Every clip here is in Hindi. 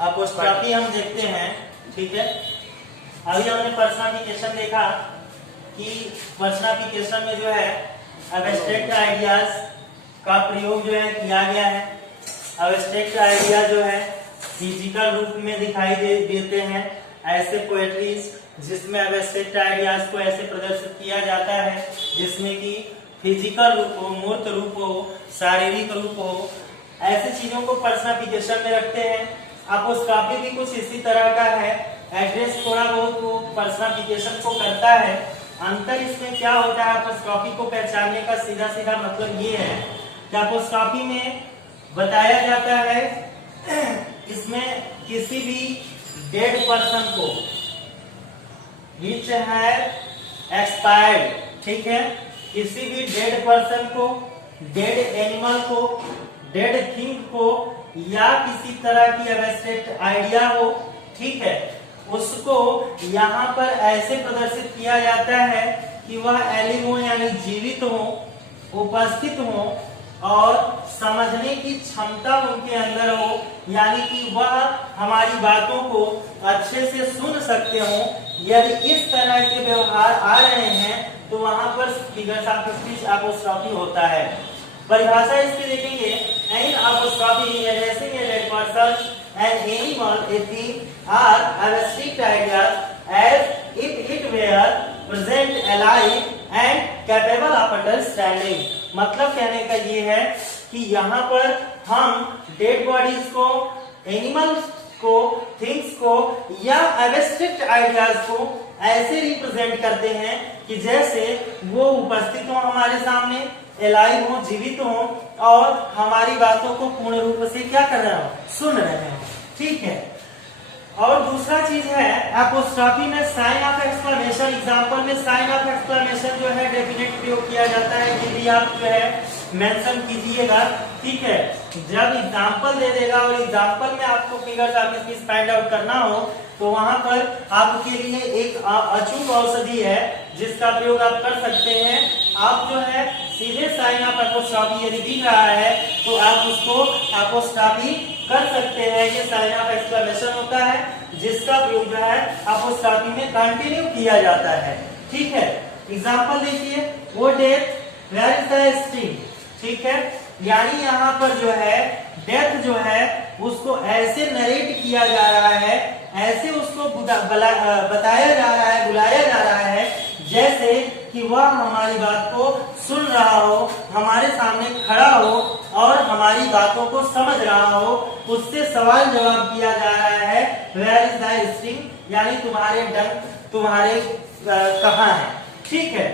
अपोस्ट्रोफी हम देखते हैं, ठीक है। अभी हमने पर्सनाफिकेशन देखा कि पर्सनाफिकेशन में जो है एब्स्ट्रैक्ट आइडियाज का प्रयोग जो है किया गया है। एब्स्ट्रैक्ट आइडिया जो है फिजिकल रूप में दिखाई देते हैं, ऐसे पोएट्रीज जिसमें एब्स्ट्रैक्ट आइडियाज को ऐसे प्रदर्शित किया जाता है जिसमें कि फिजिकल रूप हो, मूर्त रूप हो, शारीरिक रूप हो, ऐसी चीजों को पर्सनाफिकेशन में रखते हैं। अपोस्ट्रोफी भी कुछ इसी तरह का है, एड्रेस थोड़ा बहुत वो पर्सनाफिकेशन को करता है। अंतर इसमें क्या होता है, अपोस्ट्रोफी को पहचानने का सीधा सीधा मतलब ये है कि अपोस्ट्रोफी में बताया जाता है इसमें किसी भी डेड पर्सन को विच है एक्सपायर्ड, ठीक है, किसी भी डेड पर्सन को, डेड एनिमल को, डेड थिंग को या किसी तरह की एब्स्ट्रैक्ट आइडिया हो, ठीक है, उसको यहाँ पर ऐसे प्रदर्शित किया जाता है कि वह एलिव हो यानी जीवित हो, उपस्थित हो और समझने की क्षमता उनके अंदर हो, यानी कि वह हमारी बातों को अच्छे से सुन सकते हो। यदि इस तरह के व्यवहार आ रहे हैं तो वहां पर फिगर्स ऑफ स्पीच अपोस्ट्रोफी होता है। परिभाषा इसकी देखेंगे, an apostrophe addressing a dead person, an animal, a thing or abstract ideas as if it were present alive and capable of understanding. मतलब कहने का ये है कि यहाँ पर हम डेड बॉडीज को, एनिमल्स को, थिंग्स को या एब्स्ट्रैक्ट आइडियाज को ऐसे रिप्रेजेंट करते हैं कि जैसे वो उपस्थित हो हमारे सामने, एलाइव हो, जीवित हो और हमारी बातों को पूर्ण रूप से क्या कर रहे हो, सुन रहे हो, ठीक है। और दूसरा चीज है अपोस्ट्रोफी में साइन ऑफ एक्सक्लेमेशन। एग्जांपल में साइन ऑफ एक्सक्लेमेशन जो है डेफिनेट प्रयोग किया जाता है, ये भी आप जो है मेंशन कीजिएगा, ठीक है। जब एग्जांपल दे देगा और एग्जांपल में आपको figures of speech find out करना हो तो वहां पर आपके लिए एक अचूक औषधि है जिसका प्रयोग आप कर सकते हैं। आप जो है सीधे साइन ऑफ अपोस्ट्रोफी यदि दिख रहा है तो आप उसको अपोस्ट्रोफी कर सकते हैं। ये साइन ऑफ एक्सक्लेमेशन होता है जिसका प्रयोग जो है अपोस्ट्रोफी में कंटिन्यू किया जाता है, ठीक है। एग्जांपल देखिए, वो death where is the sting, ठीक है, यानी यहाँ पर जो है डेथ जो है उसको ऐसे नरेट किया जा रहा है, ऐसे उसको बताया जा रहा है, बुलाया जा रहा है जैसे कि वह हमारी बात को सुन रहा हो, हमारे सामने खड़ा हो और हमारी बातों को समझ रहा हो। उससे सवाल जवाब किया जा रहा है, वेयर इज द स्टिंग, यानी तुम्हारे डंक तुम्हारे कहाँ है, ठीक है।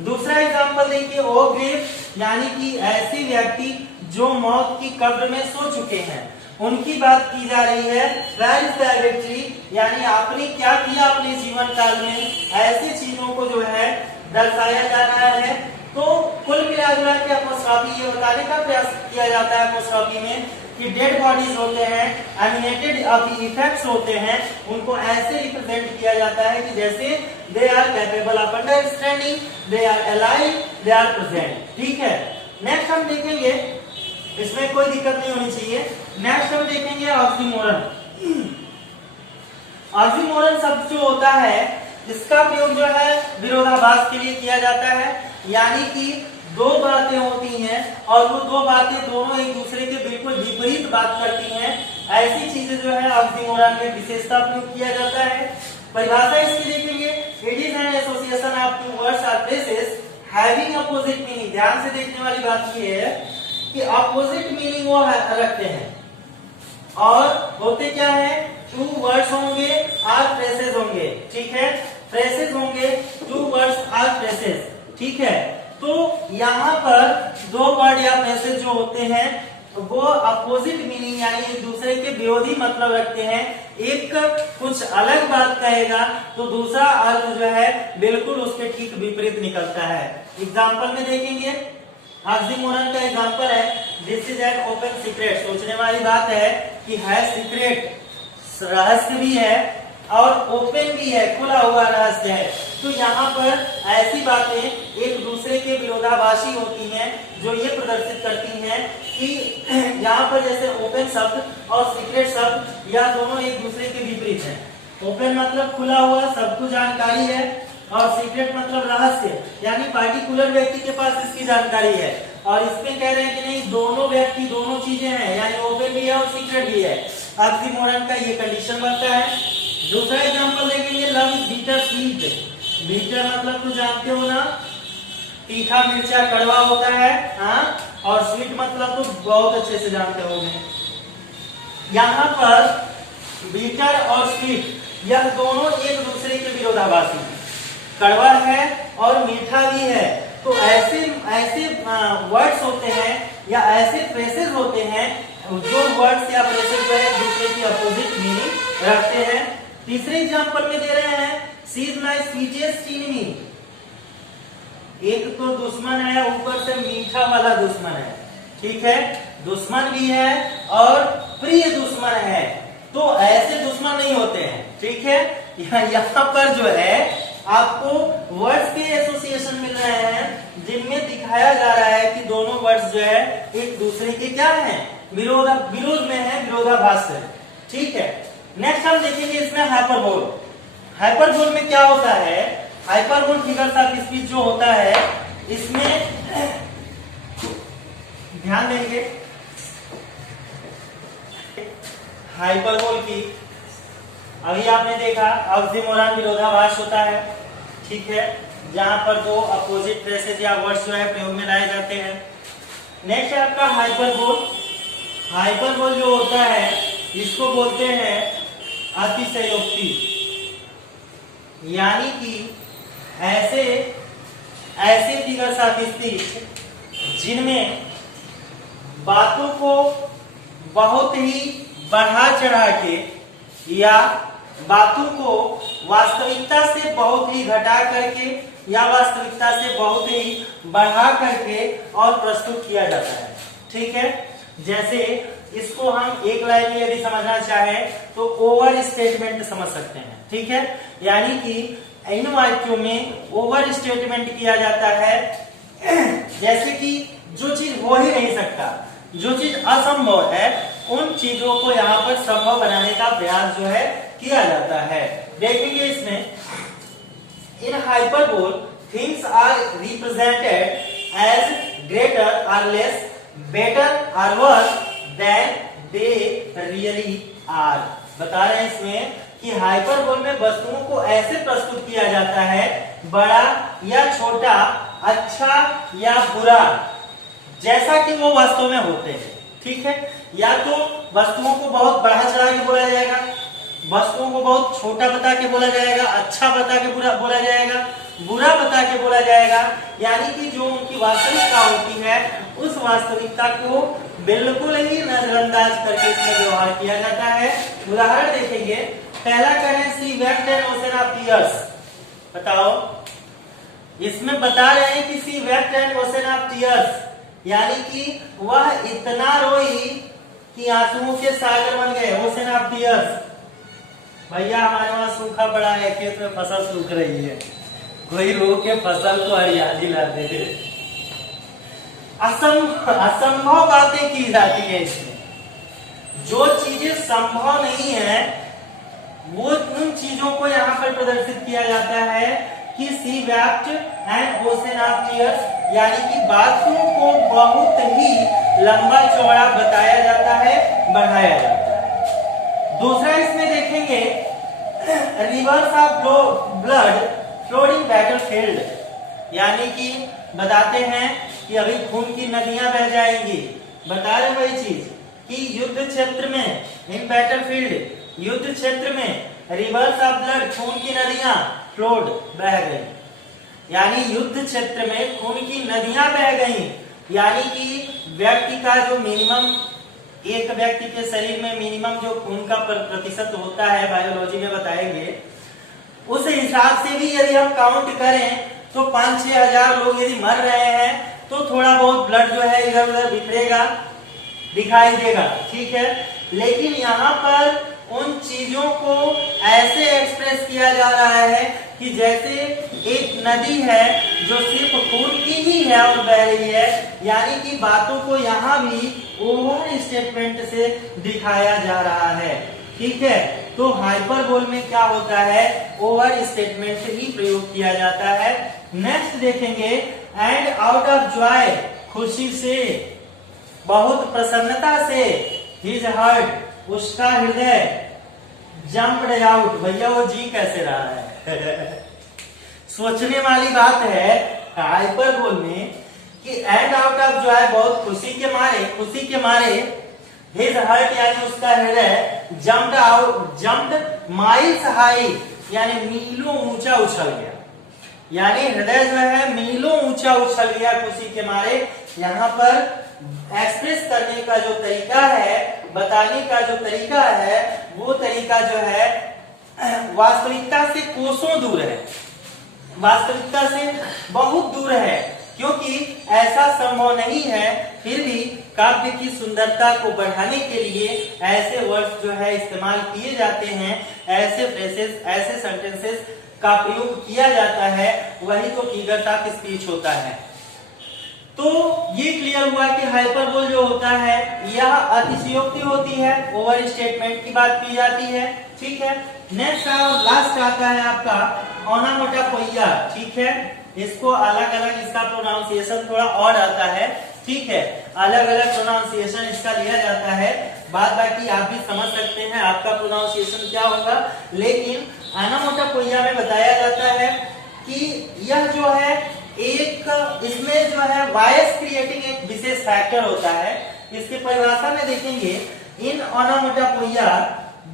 दूसरा एग्जांपल देखिए, ओ ग्रेव, यानी कि ऐसे व्यक्ति जो मौत की कब्र में सो चुके हैं उनकी बात की जा रही है। वेयर इज द विक्ट्री, यानी आपने क्या किया अपने जीवन काल में, ऐसी चीजों को जो है दर्शाया जा रहा है। तो कुल मिलाजुला के अपोस्ट्रोफी ये बताने का प्रयास किया जाता है अपोस्ट्रोफी में कि डेड बॉडीज होते हैं, एनिमेटेड इफेक्ट्स होते हैं, उनको ऐसे रिप्रेजेंट किया जाता है कि जैसे they are capable of understanding, they are alive, they are present, ठीक है। नेक्स्ट हम देखेंगे, इसमें कोई दिक्कत नहीं होनी चाहिए। नेक्स्ट हम देखेंगे ऑक्सीमोरन। ऑक्सीमोरन शब्द जो होता है इसका प्रयोग जो है विरोधाभास के लिए किया जाता है, यानी कि दो बातें होती हैं और वो दो बातें दोनों एक दूसरे के बिल्कुल विपरीत बात करती हैं, ऐसी चीजें जो है ऑक्सीमोरन में विशेषता प्रयोग किया जाता है। परिभाषा इसकी देखेंगे, it is an association of two words और फ्रेजेस हैविंग अपोजिट मीनिंग। ध्यान से देखने वाली बात ये है कि अपोजिट मीनिंग वो रखते हैं और होते क्या है, टू वर्ड्स होंगे और फ्रेसेस होंगे, ठीक है, फ्रेसेस होंगे, टू वर्ड्स और फ्रेसेस, ठीक है। तो यहाँ पर दो वर्ड या फ्रेसेस जो होते हैं वो अपोजिट मीनिंग यानी एक दूसरे के विरोधी मतलब रखते हैं। एक कुछ अलग बात कहेगा तो दूसरा अर्थ जो है बिल्कुल उसके ठीक विपरीत निकलता है। एग्जाम्पल में देखेंगे, ऑक्सीमोरन का एग्जांपल है, this is an open secret. सोचने वाली बात है कि है सीक्रेट, रहस्य भी है और ओपन भी है, खुला हुआ रहस्य है। तो यहाँ पर ऐसी बातें एक दूसरे के विरोधाभासी होती हैं जो ये प्रदर्शित करती हैं कि यहाँ पर जैसे ओपन शब्द और सीक्रेट शब्द यह दोनों एक दूसरे के विपरीत हैं। ओपन मतलब खुला हुआ, सबको जानकारी है, और सीक्रेट मतलब रहस्य, यानी पार्टिकुलर व्यक्ति के पास इसकी जानकारी है। और इसमें कह रहे हैं कि नहीं, दोनों व्यक्ति दोनों चीजें हैं, यानी ओपन भी है और सीक्रेट भी है। ऑक्सीमोरन का ये कंडीशन बनता है। दूसरा एग्जांपल देखेंगे, love is bitter sweet. Bitter मतलब तो जानते हो ना, तीखा मिर्चा कड़वा होता है, हाँ, और स्वीट मतलब तो बहुत अच्छे से जानते होंगे। यहाँ पर बिटर और स्वीट यह दोनों एक दूसरे के विरोधाभासी हैं। कड़वा है और मीठा भी है। तो ऐसे वर्ड्स होते हैं या ऐसे फ्रेसेस होते हैं जो वर्ड्स या फ्रेसेस जो है दूसरे की अपोजिट मीनिंग रखते हैं। तीसरे एग्जांपल में दे रहे हैं, she is my sweetest enemy. एक तो दुश्मन है, ऊपर से मीठा वाला दुश्मन है, ठीक है, दुश्मन भी है और प्रिय दुश्मन है। तो ऐसे दुश्मन नहीं होते हैं, ठीक है। यहाँ पर जो है आपको वर्ड्स के एसोसिएशन मिल रहे हैं जिनमें दिखाया जा रहा है कि दोनों वर्ड्स जो है एक दूसरे के क्या हैं, विरोध में है, विरोधाभास है, ठीक है। नेक्स्ट हम देखेंगे इसमें हाइपरबोल। हाइपरबोल में क्या होता है, हाइपरबोल फिगर्स ऑफ स्पीच जो होता है इसमें ध्यान देंगे हाइपरबोल की। अभी आपने देखा ऑक्सीमोरन विरोधाभास होता है, ठीक है, जहां पर दो अपोजिट फ्रेसेस या वर्ड्स जो है प्रयोग में लाए जाते हैं। नेक्स्ट है आपका हाइपरबोल। हाइपरबोल जो होता है इसको बोलते हैं अतिशयोक्ति, यानी कि ऐसे फिगर्स ऑफ स्पीच जिनमें बातों को बहुत ही बढ़ा चढ़ा के या बातों को वास्तविकता से बहुत ही घटा करके या वास्तविकता से बहुत ही बढ़ा करके और प्रस्तुत किया जाता है, ठीक है। जैसे इसको हम एक लाइन में यदि समझना चाहें तो ओवर स्टेटमेंट समझ सकते हैं, ठीक है, यानी कि इन वाक्यों में ओवर स्टेटमेंट किया जाता है, जैसे कि जो चीज हो ही नहीं सकता, जो चीज असंभव है, उन चीजों को यहाँ पर संभव बनाने का प्रयास जो है किया जाता है। देखेंगे इसमें, in hyperbole things are represented as greater और लेस, बेटर और worse than they really are. बता रहे हैं इसमें कि हाइपरबोल में वस्तुओं को ऐसे प्रस्तुत किया जाता है, बड़ा या छोटा, अच्छा या बुरा, जैसा कि वो वास्तव में होते हैं, ठीक है। या तो वस्तुओं को बहुत बढ़ा चढ़ा के बोला जाएगा, वस्तुओं को बहुत छोटा बता के बोला जाएगा, अच्छा बता के बोला जाएगा, बुरा बता के बोला जाएगा, यानी कि जो उनकी वास्तविकता होती है उस वास्तविकता को बिल्कुल ही नजरअंदाज करके इसमें व्यवहार किया जाता है। उदाहरण देखेंगे, पहला करें, she wept an ocean of tears. बताओ, इसमें बता रहे हैं कि she wept an ocean of tears, यानी कि वह इतना रोई कि आंसुओं के सागर बन गए, ओशन ऑफ टीयर्स। भैया हमारे वहां सूखा पड़ा है, खेत में फसल सूख रही है, कोई रो के फसल को हरियाली ला दे। असंभव बातें की जाती है इसमें, जो चीजें संभव नहीं है वो उन चीजों को यहाँ पर प्रदर्शित किया जाता है कि she wept and ocean of tears, यानी कि बातों को बहुत ही लंबा चौड़ा बताया जाता है, बढ़ाया जाता है। दूसरा इसमें देखेंगे, rivers of blood flowing battlefield, यानी कि बताते हैं कि अभी खून की नदियां बह जाएंगी। बता रहे वही चीज कि युद्ध क्षेत्र में, इन बैटलफील्ड, युद्ध क्षेत्र में रिवर्स ऑफ ब्लड, खून की नदियां फ्लोड, बह गई, यानी युद्ध क्षेत्र में खून की नदियां बह गई, यानी कि व्यक्ति का जो मिनिमम, एक व्यक्ति के शरीर में मिनिमम जो खून का प्रतिशत होता है, बायोलॉजी में बताएंगे, उस हिसाब से भी यदि हम काउंट करें तो 5-6 हजार लोग यदि मर रहे हैं तो थोड़ा बहुत ब्लड जो है इधर उधर बिखरेगा, दिखाई देगा, ठीक है। लेकिन यहाँ पर उन चीजों को ऐसे एक्सप्रेस किया जा रहा है कि जैसे एक नदी है जो सिर्फ खून की ही है और बह रही है, यानी कि बातों को यहाँ भी ओवर स्टेटमेंट से दिखाया जा रहा है। ठीक है, तो हाइपरबोल में क्या होता है, ओवर स्टेटमेंट ही प्रयोग किया जाता है। नेक्स्ट देखेंगे, एंड आउट ऑफ जॉय, खुशी से, बहुत प्रसन्नता से, हिज हार्ट, उसका हृदय, जंप्ड आउट, भैया वो जी कैसे रहा है सोचने वाली बात है हाइपरबोल में कि एंड आउट ऑफ जॉय, बहुत खुशी के मारे हिज हार्ट यानी उसका हृदय, जंप्ड माइल्स हाई यानी मीलों ऊंचा उछल गया, यानी हृदय जो है मीलों ऊंचा उछल गया खुशी के मारे। यहाँ पर एक्सप्रेस करने का जो तरीका है, बताने का जो तरीका है, वो तरीका जो है वास्तविकता से कोसों दूर है, वास्तविकता से बहुत दूर है, क्योंकि ऐसा संभव नहीं है। फिर भी काव्य की सुंदरता को बढ़ाने के लिए ऐसे वर्ड्स जो है इस्तेमाल किए जाते हैं, ऐसे फ्रेसेस, ऐसे सेंटेंसेस का प्रयोग किया जाता है, वही तो फिगर ऑफ स्पीच होता है। तो ये क्लियर हुआ कि हाइपरबोल जो होता है यह अतिशयोक्ति होती है, ओवर स्टेटमेंट की बात की जाती है। ठीक है, नेक्स्ट और लास्ट आता है आपका ओनामोटोपोइया। ठीक है, इसको अलग अलग इसका प्रोनाउंसिएशन थोड़ा और आता है। ठीक है, अलग अलग प्रोनाउंसिएशन इसका लिया जाता है, बाद बाकी आप भी समझ सकते हैं आपका प्रोनाउंसिएशन क्या होगा। लेकिन ओनामोटोपोइया में बताया जाता है कि यह जो है एक, इसमें जो है वॉइस क्रिएटिंग एक विशेष फैक्टर होता है। इसकी परिभाषा में देखेंगे, in onomatopoeia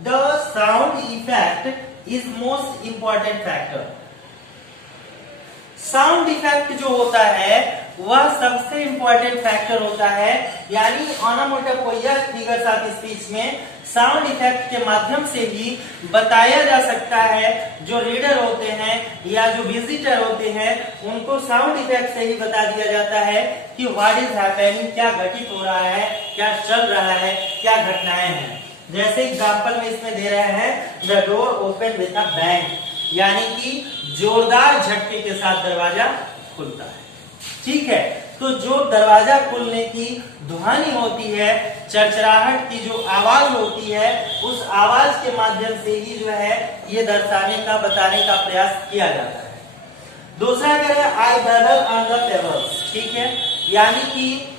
the sound effect is most important factor. Sound effect जो होता है वह सबसे इंपॉर्टेंट फैक्टर होता है, यानी ओनामोटोपोइया फिगर्स ऑफ स्पीच में साउंड इफेक्ट के माध्यम से ही बताया जा सकता है। जो रीडर होते हैं या जो विजिटर होते हैं उनको साउंड इफेक्ट से ही बता दिया जाता है कि व्हाट इज हैपनिंग, क्या घटित हो रहा है, क्या चल रहा है, क्या घटनाएं हैं। जैसे एग्जांपल में इसमें दे रहे हैं, the door open with a bang, यानी कि जोरदार झटके के साथ दरवाजा खुलता है। ठीक है, तो जो दरवाजा खुलने की ध्वनि होती है, चरचराहट की जो आवाज होती है, उस आवाज के माध्यम से ही जो है ये दर्शाने का, बताने का प्रयास किया जाता है। दूसरा अगर है I brother on the pebbles. ठीक है, यानी कि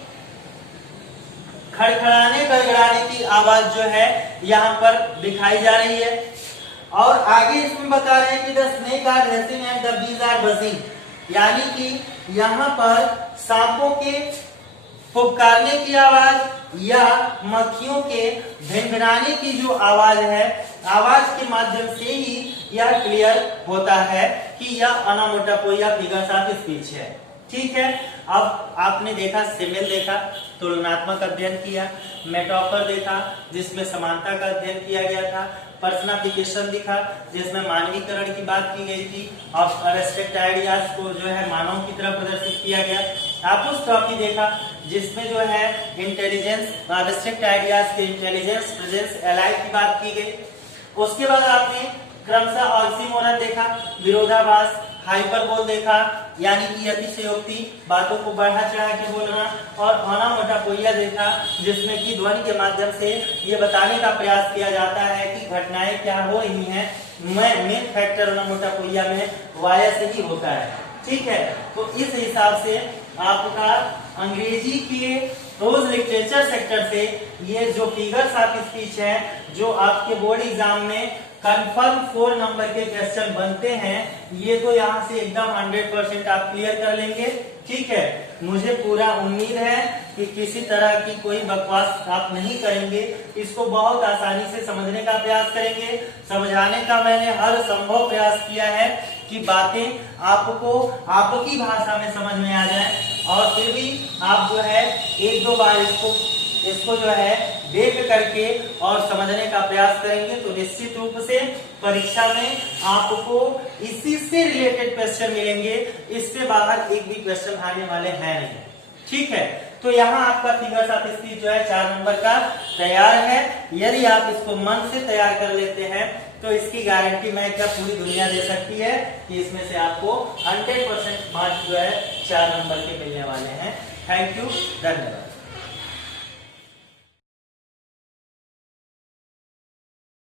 खड़खड़ाने गड़गड़ाने की आवाज जो है यहाँ पर दिखाई जा रही है। और आगे इसमें बता रहे हैं कि the snake are racing and the bees are buzzing, यानी कि यहाँ पर सांपों के फुफकारने की आवाज या मक्खियों के भिनभिनाने की जो आवाज है, आवाज के माध्यम से ही यह क्लियर होता है कि यह ओनामोटोपोइया फिगर्स ऑफ स्पीच है। ठीक है, अब आपने देखा सिमिल देखा, तुलनात्मक अध्ययन किया, मेटाफर देखा जिसमें समानता का अध्ययन किया गया था, पर्सनाफिकेशन दिखा जिसमें मानवीकरण की बात की गई थी, और एब्स्ट्रैक्ट आइडियाज को जो है मानव की तरह प्रदर्शित किया गया। आपुस टॉपी देखा जिसमें जो है इंटेलिजेंस, एब्स्ट्रैक्ट आइडियाज के इंटेलिजेंस, प्रेजेंस, एलाइव की बात की गई। उसके बाद आपने क्रमशः ऑक्सीमोरन देखा, विरोधाभास, हाइपरबोल देखा, यानी कि अतिशयोक्ति, बातों को बढ़ा चढ़ा के बोलना, और ओनामोटोपोइया देखा जिसमें कि ध्वनि के माध्यम से ये बताने का प्रयास किया जाता है कि घटनाएं क्या हो रही हैं। मेन फैक्टर ओनामोटोपोइया में वॉइस ही होता है। ठीक है, तो इस हिसाब से आपका अंग्रेजी के प्रोज लिटरेचर सेक्टर से ये जो फिगर्स ऑफ स्पीच है, जो आपके बोर्ड एग्जाम में कंफर्म 4 नंबर के क्वेश्चन बनते हैं, ये तो यहाँ से एकदम 100% आप क्लियर कर लेंगे। ठीक है, मुझे पूरा उम्मीद है कि किसी तरह की कोई बकवास आप नहीं करेंगे, इसको बहुत आसानी से समझने का प्रयास करेंगे। समझाने का मैंने हर संभव प्रयास किया है कि बातें आपको आपकी भाषा में समझ में आ जाए, और फिर भी आप जो है 1-2 बार इसको जो है देख करके और समझने का प्रयास करेंगे तो निश्चित रूप से परीक्षा में आपको इसी से रिलेटेड क्वेश्चन मिलेंगे। इससे बाहर एक भी क्वेश्चन आने वाले हैं नहीं। ठीक है, तो यहाँ आपका फिगर ऑफ स्पीच जो है 4 नंबर का तैयार है। यदि आप इसको मन से तैयार कर लेते हैं तो इसकी गारंटी मैं क्या पूरी दुनिया दे सकती है कि इसमें से आपको 100% मार्क्स जो है 4 नंबर के मिलने वाले हैं। थैंक यू, धन्यवाद।